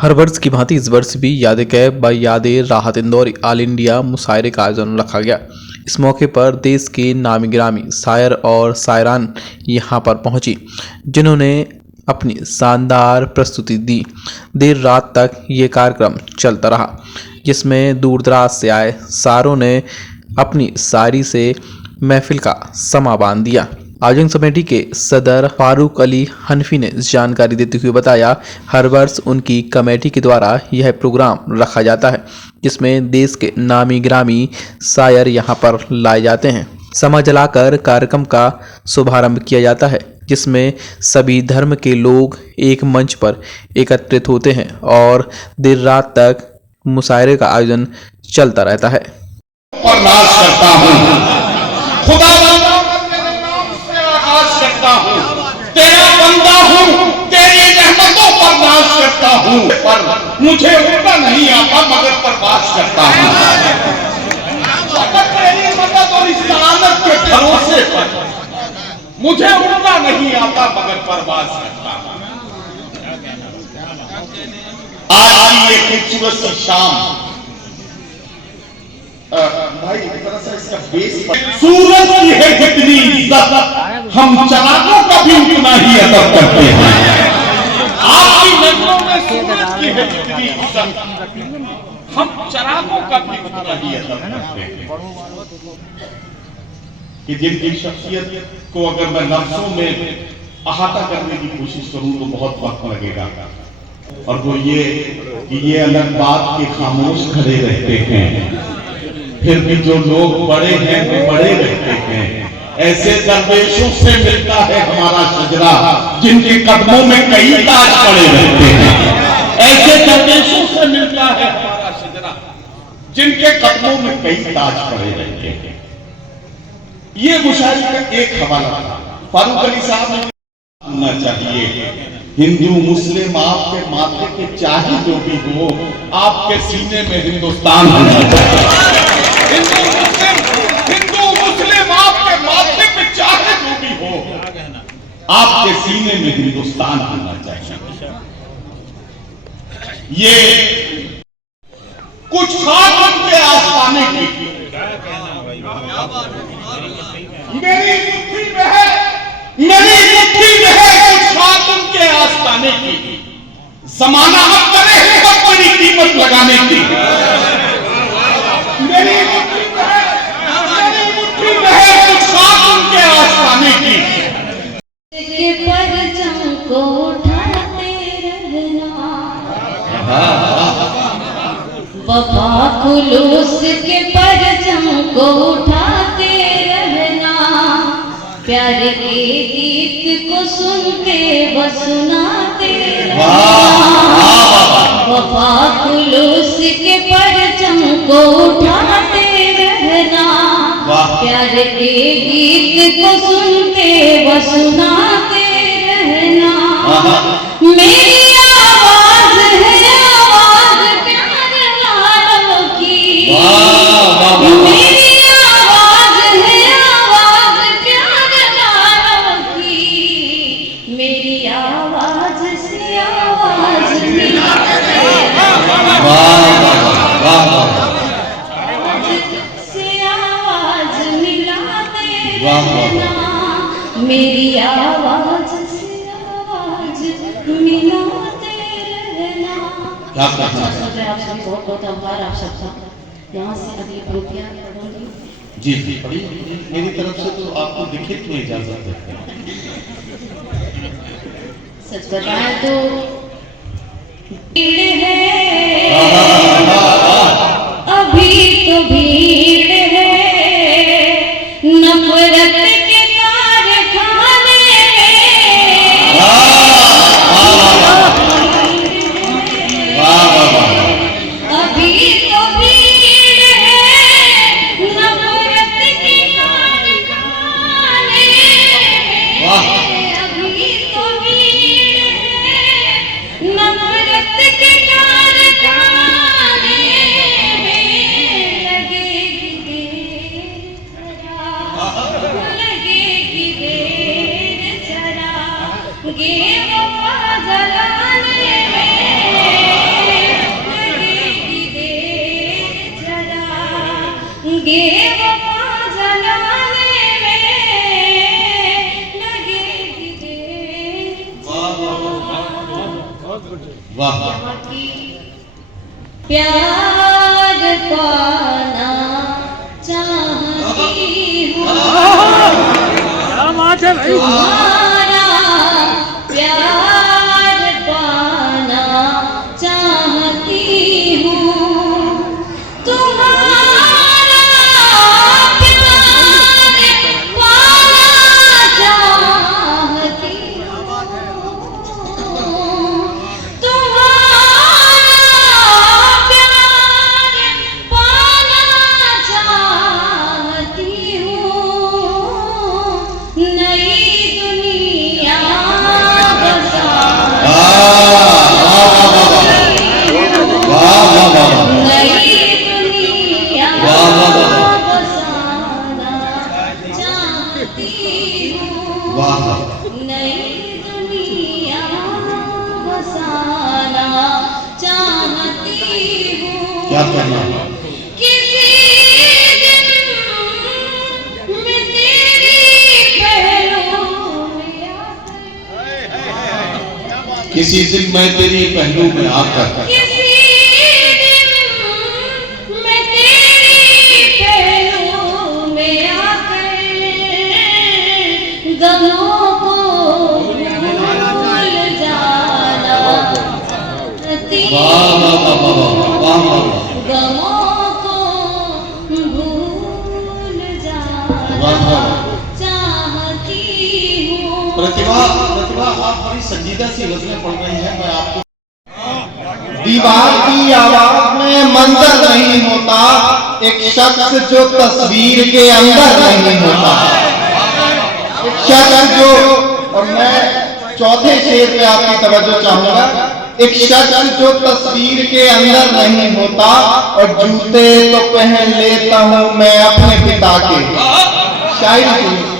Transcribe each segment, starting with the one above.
हर वर्ष की भांति इस वर्ष भी यादें कैब बाई यादें राहत इंदौर ऑल इंडिया मुशायरे का आयोजन रखा गया। इस मौके पर देश के नामी गिरामी शायर और शायरान यहां पर पहुंची, जिन्होंने अपनी शानदार प्रस्तुति दी। देर रात तक ये कार्यक्रम चलता रहा, जिसमें दूर दराज से आए शायरों ने अपनी शायरी से महफिल का समा बांध दिया। आयोजन कमेटी के सदर फारूक अली हनफी ने जानकारी देते हुए बताया, हर वर्ष उनकी कमेटी के द्वारा यह प्रोग्राम रखा जाता है, जिसमें देश के नामी ग्रामी शायर यहां पर लाए जाते हैं। समा जलाकर कार्यक्रम का शुभारंभ किया जाता है, जिसमें सभी धर्म के लोग एक मंच पर एकत्रित होते हैं और देर रात तक मुशायरे का आयोजन चलता रहता है। करता हूँ, तेरा बंदा हूँ, तेरी रहमतों पर नाज करता हूँ, पर मुझे उड़ना नहीं आता मगर परवाज़ करता हूँ। तेरी मदद और इस सलामत के भरोसे पर मुझे उड़ना नहीं आता मगर परवाज़ करता हूँ। आज की ये खूबसूरत सी शाम, भाई थोड़ा सा इसका बेस, सूरज की है कितनी इज्जत, हम चरागों का भी उतना ही अदब करते हैं। आपकी नजरों में सूरज की है कितनी इज्जत, हम चरागों का भी उतना ही अदब करते हैं। कि जिनकी शख्सियत को अगर मैं लफ्जों में अहाता करने की कोशिश करूं तो बहुत वक्त लगेगा, और वो ये कि ये अलग बात के खामोश खड़े रहते हैं, फिर भी जो लोग बड़े हैं वो बड़े रहते हैं। ऐसे दरवेशों से मिलता है हमारा शजरा, जिनके कदमों में कई ताज पड़े रहते हैं। ऐसे दरवेशों से मिलता है हमारा शजरा, जिनके कदमों में कई ताज पड़े रहते हैं। ये मुशायरे का एक हवाला था। फारूक अली साहब ने होना चाहिए, हिंदू मुस्लिम आपके माथे के चाहे जो भी हो, आपके सीने में हिंदुस्तान होना चाहिए। हिंदू मुस्लिम आपके माथे पे चाहे जो भी हो, आपके सीने में हिंदुस्तान होना चाहिए। ये कुछ खाक उनके आस्ताने की मेरी मुट्ठी में है, मेरी मुट्ठी में है, कुछ खाक उनके आस्ताने की, ज़माना अब करे है अपनी कीमत लगाने की। मेरी मुट्ठी में है, मेरी मुट्ठी में है, कुछ खाक उनके आस्ताने की। के परचम को उठाते रहना, वफा खुलूस के परचम को उठाते रहना, प्यार के गीत को सुन के वो सुनाते रहना, वफा खुलूस के परचम को उठाते रहना, प्यार के गीत को सुनते वो सुनाते रहना। मेरी आवाज है आवाज प्यार वालों की, मेरी आवाज है आवाज प्यार वालों की, मेरी आवाज से आवाज मिलाते मेरी आवाज से आवाज मिलाते रहना। आप सभी बहुत बहुत आभार आप सबका। यहाँ से अगली पंक्तियाँ पढ़ूंगी। जी जी पढ़िए, मेरी तरफ से तो आपको लिखित में इजाजत देते हैं। सच बताएं तो भीड़ है, अभी तो भीड़ है, नफरत के कारखाने में, अभी तो भीड़ है, नफरत के कारखाने में, अभी तो भीड़ है, नफरत के वाह यहाँ की प्यार पाना चाहती हूँ, तुम्हारा प्यार पाना चाहती हूँ, तुम्हारा प्यार पाना चाहती हूँ, तुम्हारा प्यार पाना चाहती हूँ, नई दुनिया बसाना नई दुनिया बसाना चाहती हूँ, नई दुनिया बसाना चाहती हूँ। क्या करना किसी दिन मैं तेरी पहलू में आकर, किसी दिन मैं तेरी पहलू में आकर किसी दिन मैं तेरी पहलू में आकर गमों को भूल जाना चाहती हूँ, गमों को भूल जाना चाहती हूँ। प्रतिभा आप बड़ी संजीदा सी गजलें पढ़ रही हैं। मैं आपको दीवार की आवाज में मंजर नहीं होता, एक शख्स जो तस्वीर के अंदर नहीं होता। एक शख्स जो, और मैं चौथे शेर पे आपकी तवज्जो चाहूंगा, एक शख्स जो तस्वीर के अंदर नहीं होता, और जूते तो पहन लेता हूं मैं अपने पिता के। शायरी सुनिए।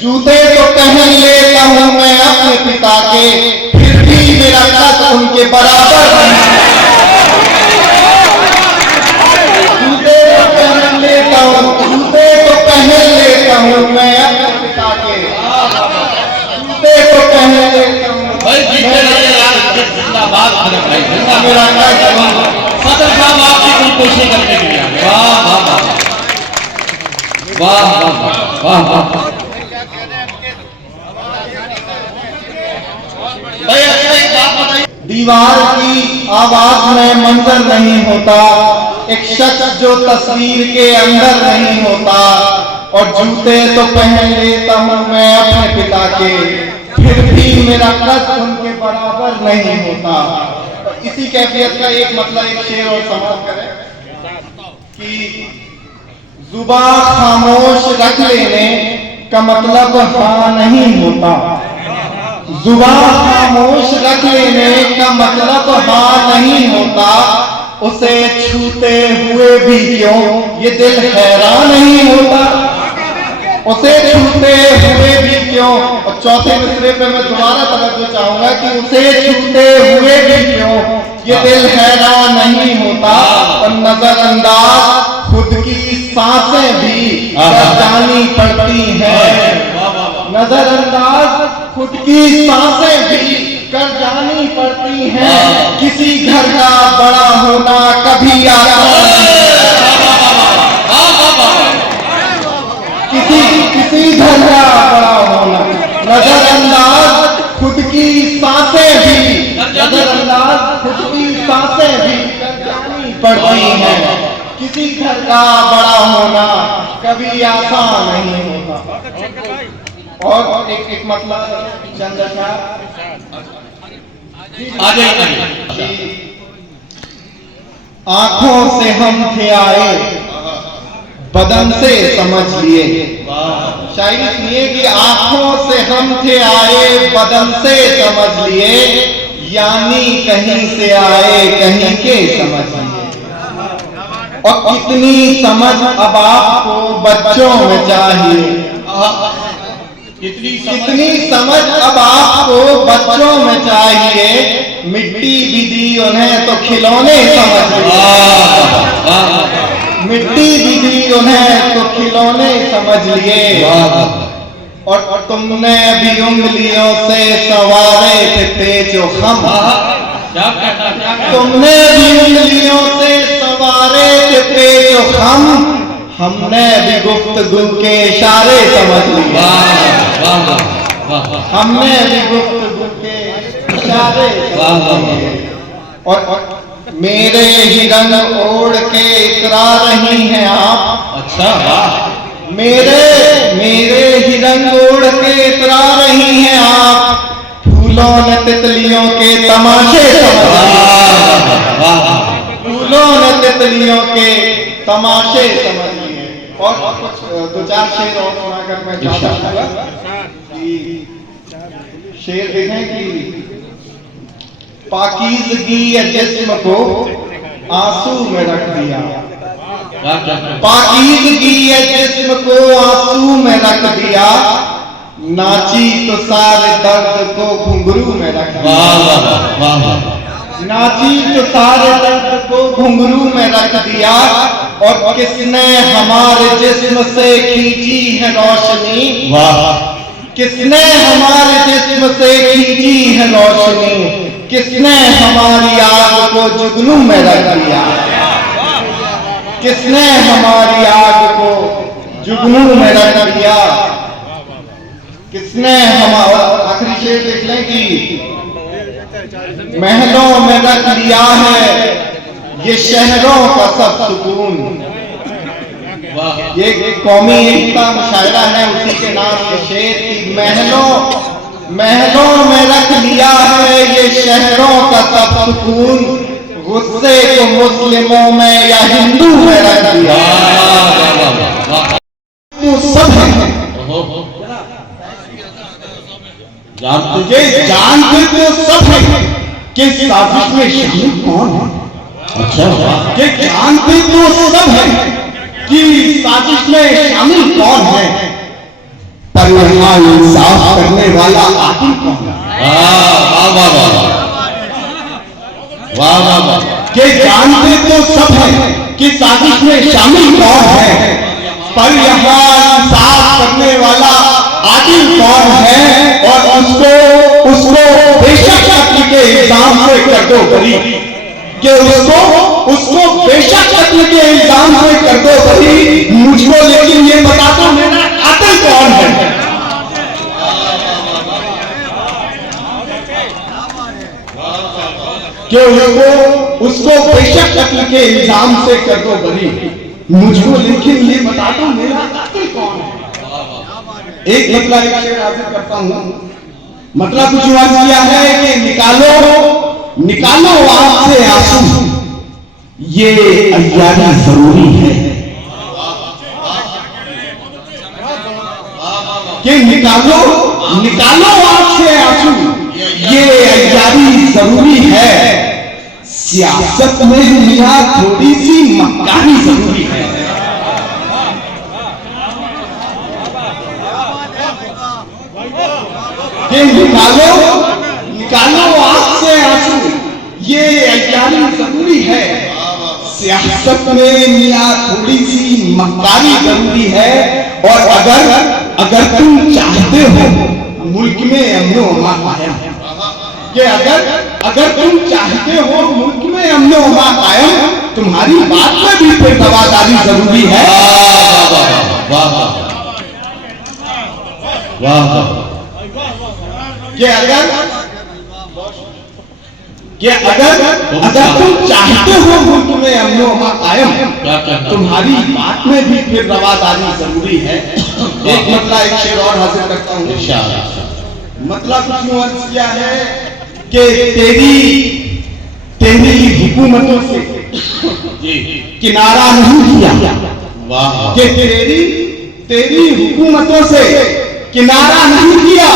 जूते तो पहन लेता हूं मैं अपने पिता के, फिर भी मेरा कद उनके बराबर नहीं। जूते तो पहन लेता हूं, जूते तो पहन लेता हूं मैं अपने पिता के, जूते तो पहन लेता हूं भाई जीते रहे यार, जिंदाबाद भाई, जिंदाबाद। मेरा कद सदर साहब आपकी कोई कोशिश करने के लिए वाह वाह वाह वाह वाह वाह। भाई अच्छा एक बात बताइए, दीवार की आवाज में मंजर नहीं होता, एक शख्स जो तस्वीर के अंदर नहीं होता, और जूते तो पहन लेता हूं मैं अपने पिता के, फिर भी मेरा कद उनके बराबर नहीं होता। तो इसी कैफियत का एक मतलब एक शेर और समाप्त करें कि जुबान खामोश रख लेने का मतलब हाँ नहीं होता, जुबान खामोश रख लेने का मतलब हाँ नहीं होता, उसे छूते हुए भी क्यों ये दिल हैरान नहीं होता, उसे छूते हुए भी क्यों। और चौथे मिसरे पे मैं दोबारा तवज्जो चाहूंगा कि उसे छूते हुए भी क्यों ये दिल हैरान नहीं होता, और नजरअंदाज खुद की सांसें भी जानी पड़ती हैं, नजरअंदाज खुद की सांसें भी कर जानी पड़ती हैं, किसी घर का बड़ा होना कभी आसान नहीं, किसी घर का बड़ा होना, नजरअंदाज खुद की सांसें भी, नजरअंदाज खुद की सांसें भी कर जानी पड़ती हैं, किसी घर का बड़ा होना कभी आसान नहीं होता। और एक मतलब चंद्र साहब आंखों से हम थे आए, बदन से समझ लिए। शायरी सुनिए कि आंखों से हम थे आए, बदन से समझ लिए, यानी कहीं से आए कहीं के समझ लिए। और कितनी समझ अब आपको बच्चों में चाहिए, कितनी समझ अब आपको बच्चों में चाहिए, मिट्टी भी दी उन्हें तो खिलौने समझ लिए, मिट्टी भी दी उन्हें तो खिलौने समझ लिए। और तुमने अभी उंगलियों से सवारे थे तेजो हम, क्या कहता तुमने भी उंगलियों से सवारे थे पेचो खम, हमने भी गुफ्तगू के इशारे समझ लिए। वाह वाह वाह हमने भी गुफ्तगू के इशारे समझ लिए। और मेरे ही रंग ओढ़ के इतरा रही हैं आप। अच्छा वाह मेरे ही रंग ओढ़ के इतरा रही हैं आप, फूलों ने तितलियों के तमाशे समझ लिए। फूलों ने तितलियों के तमाशे समझ लिए। और कुछ दो चार शेर और सुनाकर मैं चाहूंगा कि शेर देखें कि पाकीज़गी या जिस्म को आंसू में रख दिया, पाकीज़गी या जिस्म को आंसू में रख दिया, नाची तो सारे दर्द को घुंघरू में रख दिया। नाची तो सारे दर्द को घुंघरू में रख दिया। और किसने हमारे जिस्म से खींची है रोशनी, किसने हमारे जिस्म से खींची है रोशनी, किसने हमारी आग को जुगनू में रख दिया, किसने हमारी आग को जुगनू में रख दिया, किसने हमारा। आखिरी शेर देख लें कि महलों में रख लिया है ये शहरों का सब सुकून। ये कौमी एकता मुशायरा है, उसी के नाम के शेर की महलों में रख लिया है ये शहरों का सब सुकून, गुस्से को मुस्लिमों में या हिंदू में रख दिया। तो सब है जानते तो सब है कि साजिश में शामिल कौन है। अच्छा कि जानते तो सब है कि साजिश में शामिल कौन है, पर यहाँ इंसाफ करने वाला आदिल कौन है। कि जानते तो सब है कि साजिश में शामिल कौन है, पर यहाँ इंसाफ करने वाला आदिल कौन है। और उसको बेशक कत्ल के इल्जाम से कर दो बरी, कि उसको बेशक कत्ल के इल्जाम से कर दो बरी, मुझको लेकिन ये बता दो मेरा कातिल कौन है। कि उसको बेशक कत्ल के इल्जाम से कर दो बरी, मुझको लेकिन ये बता दो मेरा कातिल कौन है। एक मतलब एक शेर हाजिर करता हूं। मतलब कुछ अर्ज किया है कि निकालो आंख से आंसू, ये अय्यारी जरूरी है। कि निकालो आंख से आंसू, ये अय्यारी जरूरी है। सियासत में दुनिया थोड़ी सी मक्कारी जरूरी है। कि निकालो आंख से आंसू, ये अय्यारी जरूरी है। सियासत में मियां थोड़ी सी मक्कारी जरूरी है। और अगर तुम चाहते हो मुल्क में अमनो अमा कायम, कि अगर तुम चाहते हो मुल्क में अमनो अमा कायम, तुम्हारी बात में भी फिर रवादारी जरूरी है। कि अगर तुम चाहते हो मुल्क में अमनो अमा कायम, तुम्हारी बात में भी फिर रवादारी जरूरी है। एक मतलब एक शेर और हाजिर करता हूँ। मतलब कुछ अर्ज किया है कि तेरी हुकूमतों से किनारा नहीं किया, कि तेरी हुकूमतों से किनारा नहीं किया,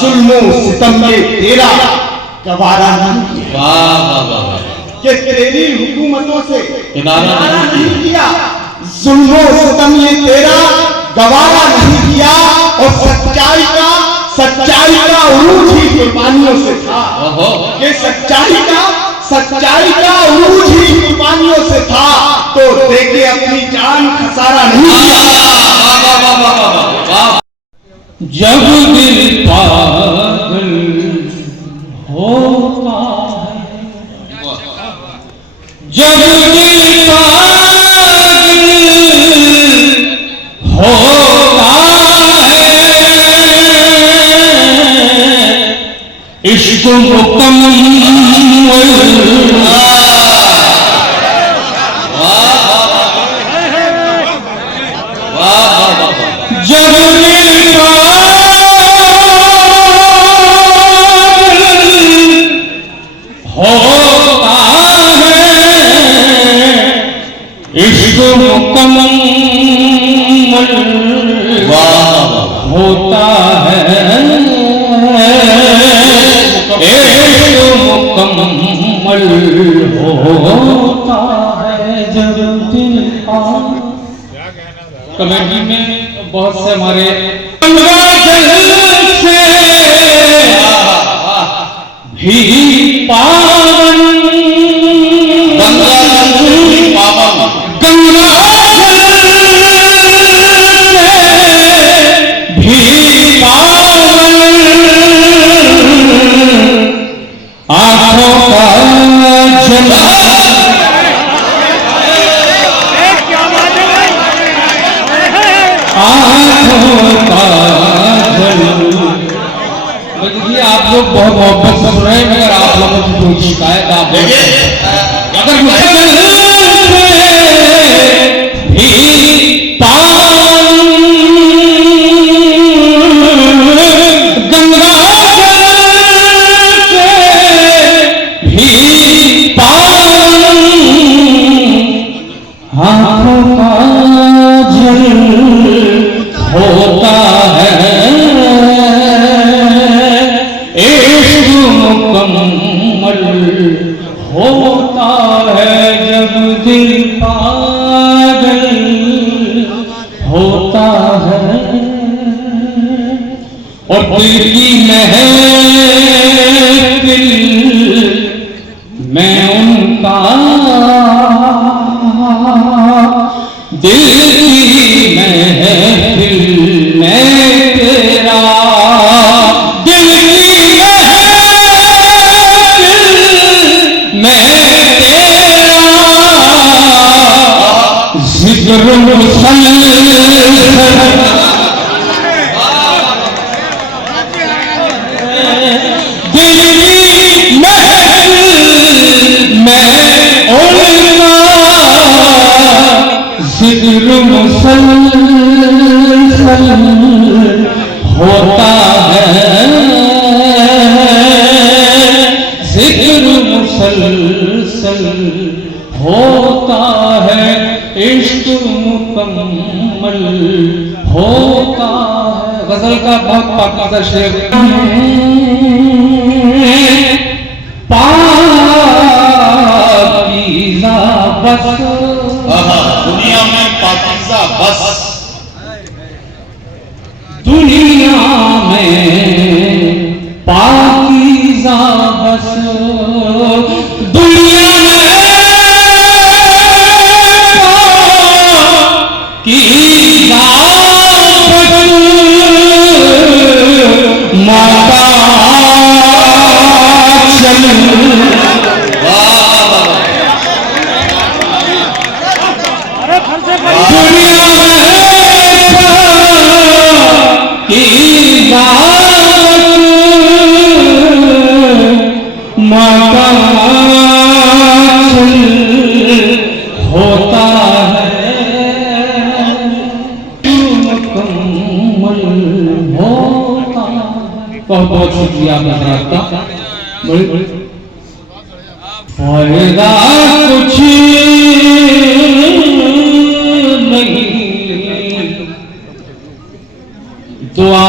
जुल्मों सितम ये तेरा गवारा नहीं किया। कि तेरी हुकूमतों से किनारा नहीं किया, जुल्मों सितम ये तेरा गवारा नहीं किया। और सच्चाई का उरूज ही कुर्बानियों से था। कि सच्चाई का उरूज ही कुर्बानियों से था, तो देके अपनी जान खसारा नहीं किया। जब दिल पागल होता है होता है मुकम्मल होता है जब दिल कमेटी में बहुत से हमारे भी पावन आप लोग बहुत मोहब्बत से सुन रहे हैं, मगर आप लोगों की कोई शिकायत आप देखिए अगर भी पावन गंगा से भी पावन हाथों का जल होता है मुकम्मल होता है जब दिल पागल होता है और दिल की महफिल मैं उनका दिल की महफिल मैं तेरा होता है जिक्र मुसलसल होता है इश्क मुकम्मल होता है। गजल का बहुत पाकिज़ा शेर पाकीज़ा बस दुनिया में पाकीज़ा बस दुनिया में पाकीज़ा बस दुनिया में पाकीज़ा बस माता चल दुनिया माता होता है मुकम्मल होता है। बहुत बहुत शुक्रिया हजरात का। फायदा कुछ नहीं दुआ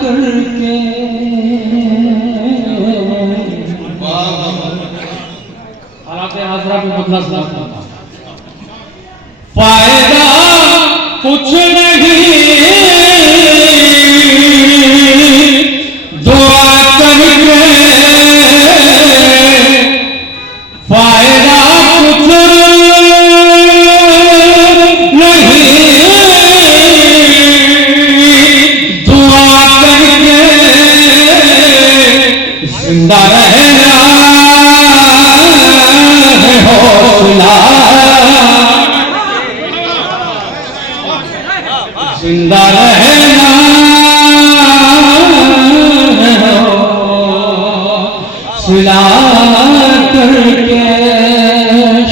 करके हालांकि हाजरा में बदला सुना फायदा कुछ नहीं दुआ करके फायदा कुछ जिंदा रहना है हौसला करके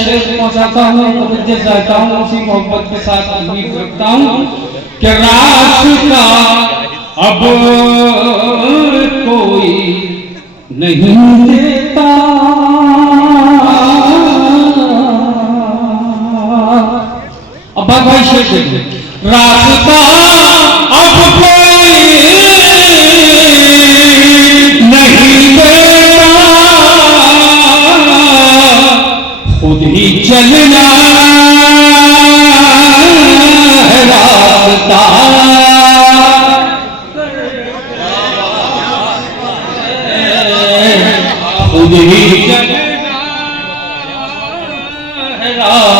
शेर पहुंचाता हूँ, मुझे चाहता हूँ उसी मोहब्बत के साथ उम्मीद रखता हूँ कि रास्ता अब कोई नहीं देता। अब भाई शेर रास्ता अब कोई नहीं देता, खुद ही चलना है रास्ता। खुद ही चलना है रास्ता।